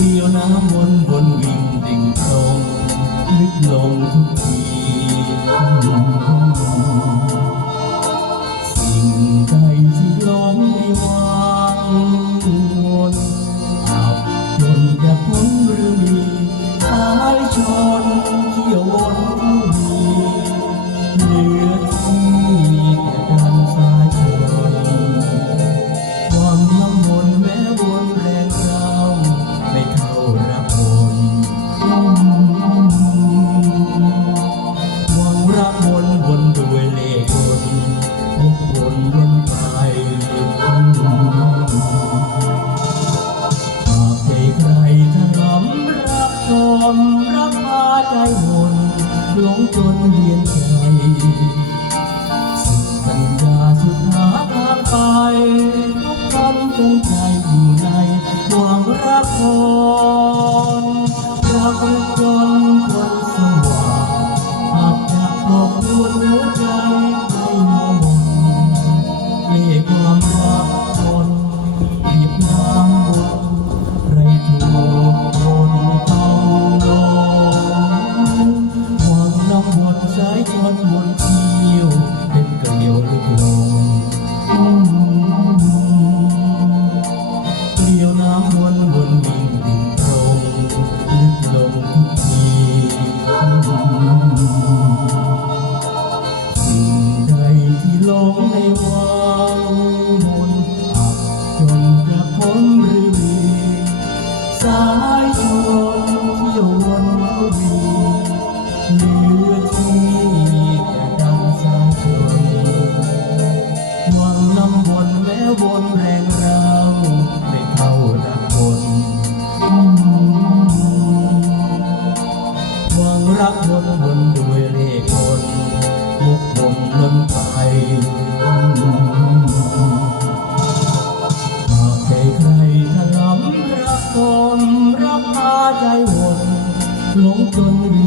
เลียวน้ำวนวนวิ่งดิ่งตรงลึกลงทุกทีสิ่งใดที่หลมไม่วางวนอับจนจะพ้นหรือมีสายชนำรักพาใจหมนหลงจนเวียนใจ না মন มมนด้วยเลขคนมุกมนลนไปหากใครใครถนำรักคนรักพาใจวนหลงจน